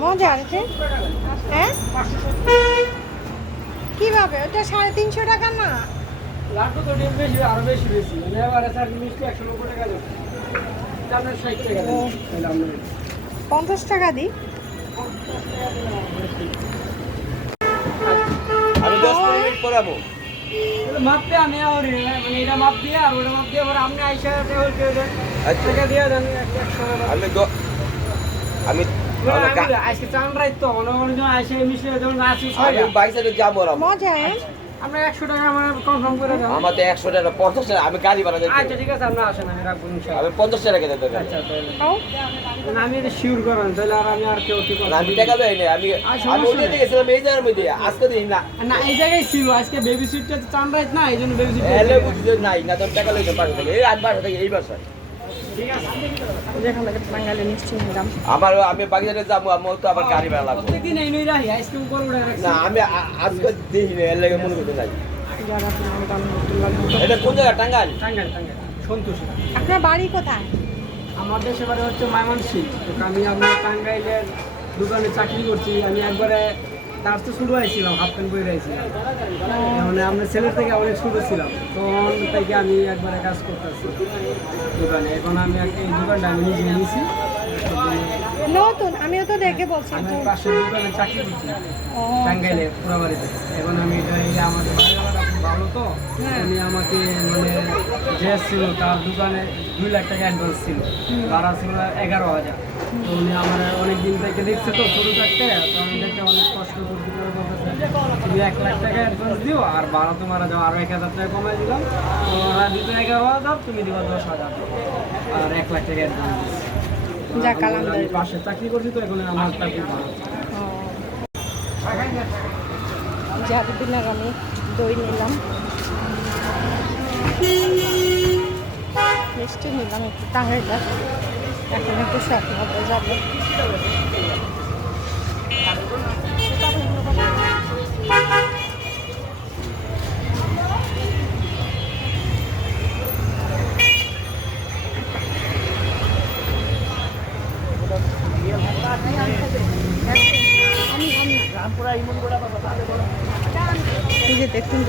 মজা আছে হ্যাঁ? কীভাবে? ওটা সাড়ে তিনশো টাকা না? লাড্ডু তো বেশি আরও বেশি বেশি। মানে মিষ্টি একশো নব্বই টাকা পঞ্চাশ টাকা দিই? আমি দশ মিনিট পড়াবো। মাপতে আমি আর মানে এটা মাপ দিয়ে আর ওটা মাপ দিয়ে পরে আপনি আইসা আচ্ছা। টাকা দিয়ে দেন আমি আজকে চান রাইত তো যখন আইসা মিশে যখন আসি আমি বাইক সাইডে যাব। মজা হ্যাঁ? আমরা একশো টাকা আমার কনফার্ম করে দেন আমার তো একশো টাকা পঞ্চাশ টাকা আমি গাড়ি ভাড়া দিতে আচ্ছা ঠিক আছে আপনার আসেন আমি রাখব ইনশাআল্লাহ আমি পঞ্চাশ টাকা দিতে দেবো। আচ্ছা তাহলে। আমি এটা শিওর করেন তাহলে আর আমি আর কেউ ঠিক না, আমি টাকা দেয় না আমি আচ্ছা, আমি সমস্যা ওইটা গেছিলাম এই জায়গার মধ্যে আজকে দিই না। না এই জায়গায় ছিল আজকে বেবি সিটটা চান রাইত না এই জন্য বেবি সিট এলে বুঝি নাই না তোর টাকা লইতে পারবে এই আট বাসা থেকে এই বাসায়। আমার আমি বাগিচারে যাব আমার তো আবার গাড়ি ভাড়া লাগবে। না আমি আজকে দেখি না এর লাগে মনে করতে নাই। এটা কোন জায়গা টাঙ্গাইল? টাঙ্গাইল টাঙ্গাইল সন্তোষ আপনার বাড়ি কোথায়? আমার দেশে বাড়ি হচ্ছে মায়মনসিং আমি আপনার টাঙ্গাইলের দোকানে চাকরি করছি। আমি একবারে তার তো শুরু হয়েছিলাম হাফ প্যান্ট বই রয়েছিলাম মানে আপনার ছেলের থেকে অনেক ছোটো ছিলাম তখন থেকে আমি একবারে কাজ করতেছি দোকানে। এখন আমি এই দোকানটা আমি নিজে নিয়েছি। নতুন? আমিও তো দেখে বলছি আমি পাশের দোকানে চাকরি ও, টাঙ্গাইলে পুরাবাড়িতে এখন আমি এটা আমাদের ভালো তো হ্যাঁ। উনি আমাকে মানে যে ছিল তার দোকানে দুই লাখ টাকা অ্যাডভান্স ছিল। ভাড়া ছিল এগারো হাজার। উনি আমার অনেক দিন থেকে দেখছে তো ছোটো থাকতে তো আমি দেখে অনেক কষ্ট করতে করে বলতেছে। তুমি এক লাখ টাকা অ্যাডভান্স দিও আর তোমার যাও আরও এক হাজার টাকা কমাই দিলাম। তো ওরা দিত এগারো হাজার তুমি দিবা দশ হাজার। আর এক লাখ টাকা অ্যাডভান্স যাক, পাশে চাকরি করছি তো এখন আমার চাকরি আমি দই নিলাম। মিষ্টি নিলাম একটু টাঙ্গাইলার এখন একটু স্বপ্ন যাব। এই যে দেখুন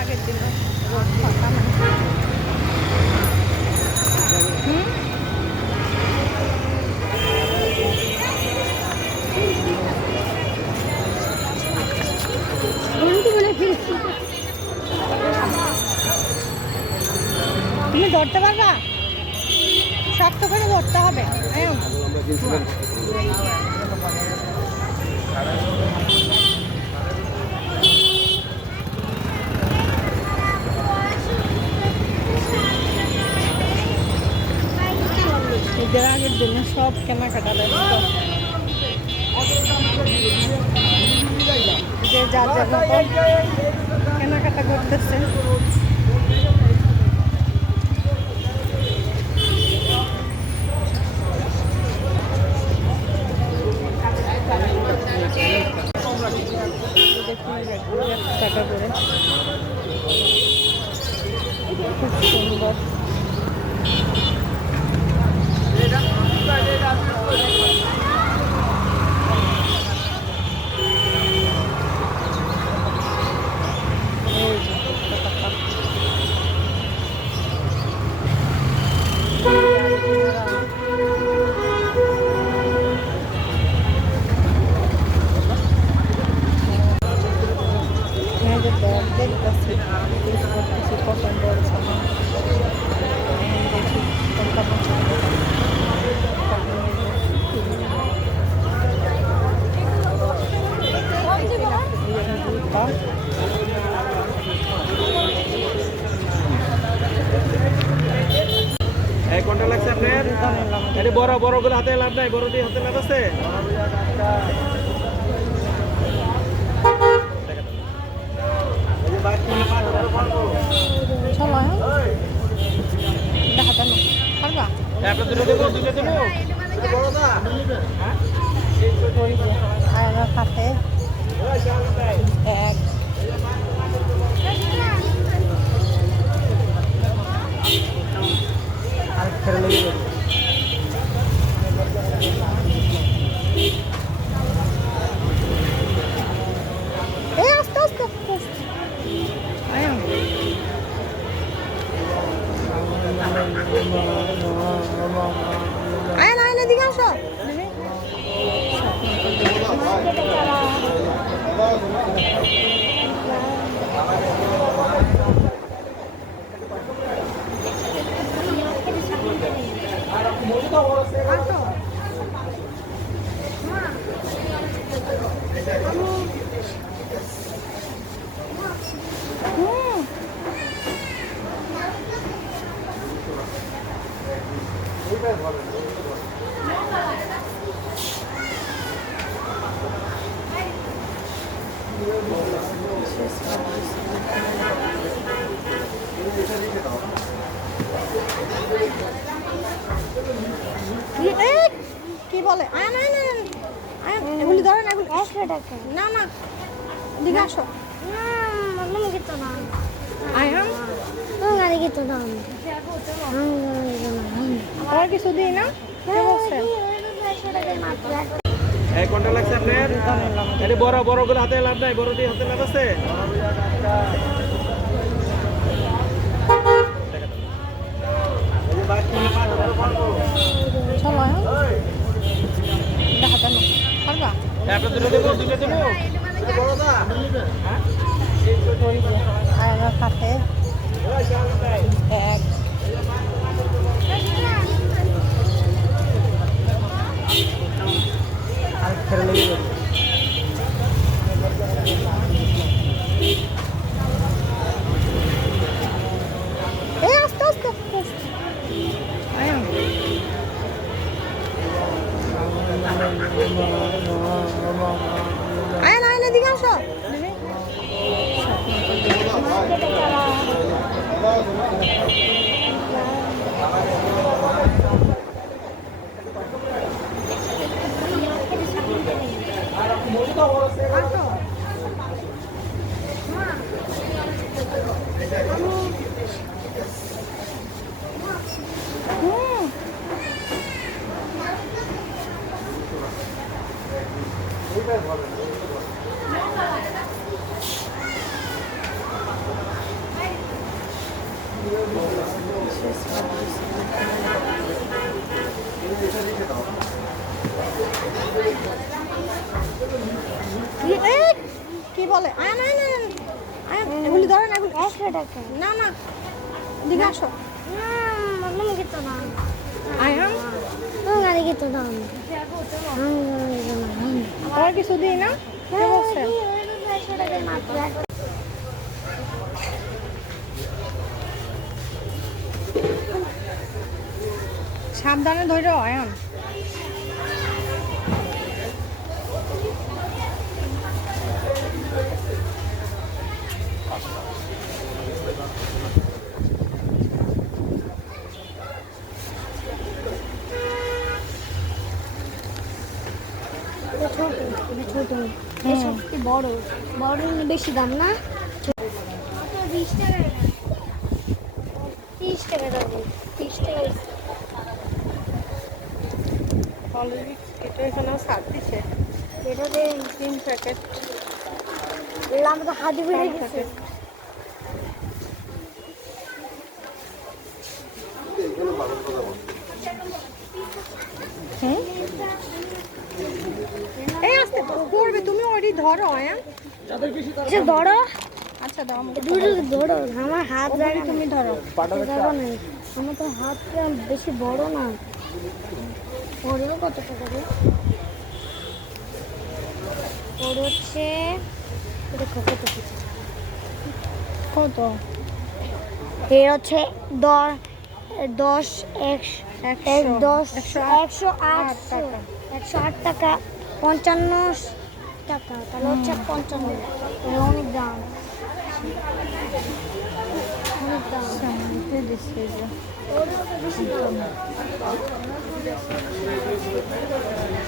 আগের দিন সব কেনাকাটা ব্যস্ত। যে যার যার মতো কেনাকাটা করতেছে। টাকা করে খুব সুন্দর এই যে টাকা। এই যে ব্যাগ দেখতেছি ইউজ করতেছি পছন্দ হচ্ছে আমার। এখন দেখি কোনটা পছন্দ জুতা এই কোনটা লাগছে আপনার? এটা বড় বড় করে হাতে লাভ নাই বড় দিয়ে হাতে লাভ আছে? চলো হ্যাঁ দেখাতে না পারবা আপনার দুটো দেবো দুটো দেবো ওই যে আয়নার সাথে এক আর ফেরে লেগে যাবে আসো। হুম। কি এ, কি বলে আয় না না এগুলি ধরেন এগুলি না। না দিকে আসো। না আয়াম তুমি গাড়ি gitu না। আর কিছু দিই না? কে বলছে? একশো টাকায় মাত্র এই কোনটা লাগছে আপনার? এটা বড় বড় করে হাতে লাভ নাই বড় দিয়ে হাতে লাভ আছে? চলো পারবা? একটা দুটো দেবো দুটো দেবো। আয়ামের কাছে এক আর খেলে লেগে যাবে এই আস্তে আস্তে আস্তে আস্তে। আয়াম আয়ান আয়ান এদিকে আসো দিদি আসো হুম। কি বলে? এগুলি ধরেন এগুলি না না। দিকে আসো। না আর কিছু দিই না? সাবধানে ধরে সবচেয়ে বড় বড় বেশি দাম না বিশ। তিরিশ টাকা তিরিশ টাকা অলরেডি এটা এখানে সার দিছে। এটা যে তিন প্যাকেট আমরা হাতে বেড়ে গেছে। এই আস্তে করবে তুমি ওরই ধরো আয়ান যে বড় আচ্ছা দাও দুটো ধরো আমার হাত তুমি ধরো। না। আমার তো হাতটা বেশি বড় না। ওরেও কত টাকা রে ওর হচ্ছে কত কত? এর হচ্ছে দশ দশ দশ একশো আট- একশো আট টাকা। একশো আট টাকা পঞ্চান্ন টাকা তাহলে হচ্ছে পঞ্চান্ন। অনেক দাম। অনেক দাম। Obrigado.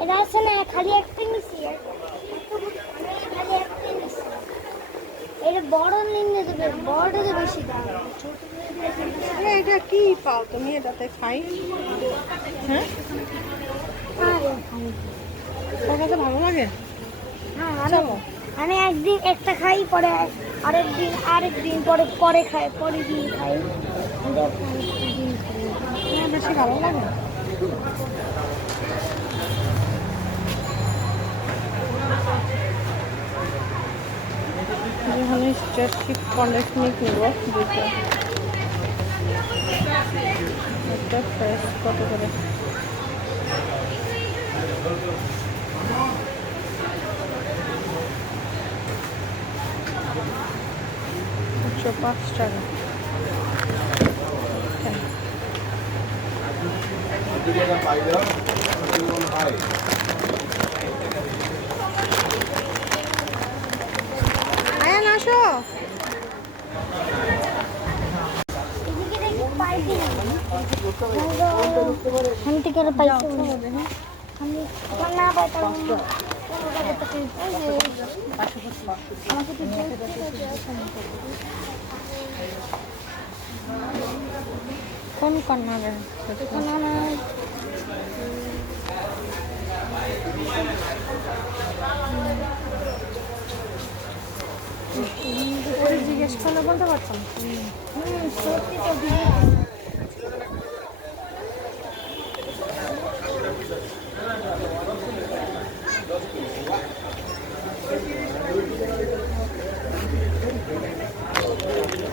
এটা আছে না খালি একটা নিছি এটা বড় নিয়ে দেবে বড়টাতে বেশি দাম। এটা কি পাও তুমি এটাতে খাই। হ্যাঁ? আরে। খালি চলো। আমি একদিন একটা খাই পরে আরেক দিন আরেক দিন পরে পরে খাই পরের দিন খাই। হ্যাঁ বেশি ভালো লাগে যেখানে স্টারশিপ কন্ডেক্স মিল্ক নেব দুটো। একটা ফ্রেশ কত করে? একশো পাঁচ টাকা। Okay. আয়ান আসো এদিকে দেখি পাইছি আমি থেকে আর পাইছি আমি তোমার না পাই আমাকে তো কোন জিজ্ঞেস করলে বলতে পারতাম। সত্যি তো দিদি চলো তুমি কাউন্ট টাকা আমার ষাট টাকা আমরা এখানে দেওয়া নেব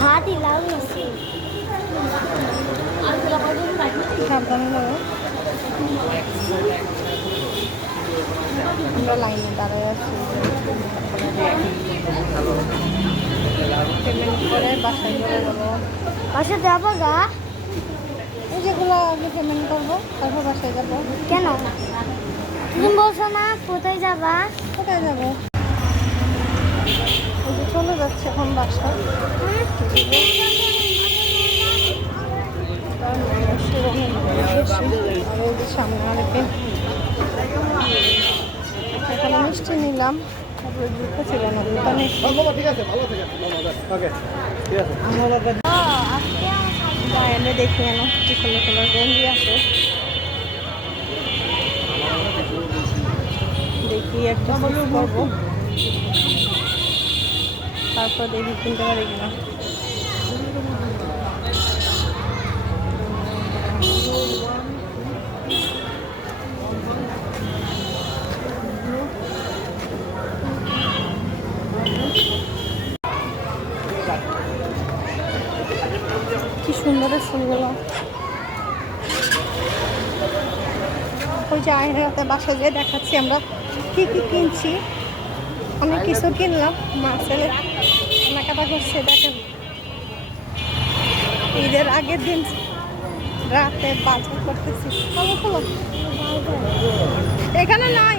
হাতই লাগছে আমরা লাইনে দাঁড়ায় আছি পেমেন্ট করে বাসায় চলে যাব পাশে যাব গা। এই যেগুলো আগে পেমেন্ট করব তারপর বাসায় যাব। কেন? তুমি বলছো না কোথায় যাবা? কোথায় যাব? যে চলে যাচ্ছে এখন বাসা। অনেক সামনে আরেকে এখানে মিষ্টি নিলাম। তারপরে জুতো ছিল না জুতো নেই ঠিক আছে। ভালো থেকে ওকে ঠিক আছে আজকে দেখি কেন কি সুন্দর সুন্দর গেঞ্জি আছে। দেখি একটা করব। তারপর দেখি কিনতে পারি কিনা। কি সুন্দর ফুলগুলো। ওই যে আয়ের হাতে বাসায় যেয়ে দেখাচ্ছি আমরা। কি কি কিনছি? অনেক কিছু কিনলাম মা ছেলে কেনাকাটা করছে দেখেন। ঈদের আগের দিন রাতে বাজার করতেছি। এখানে নাই।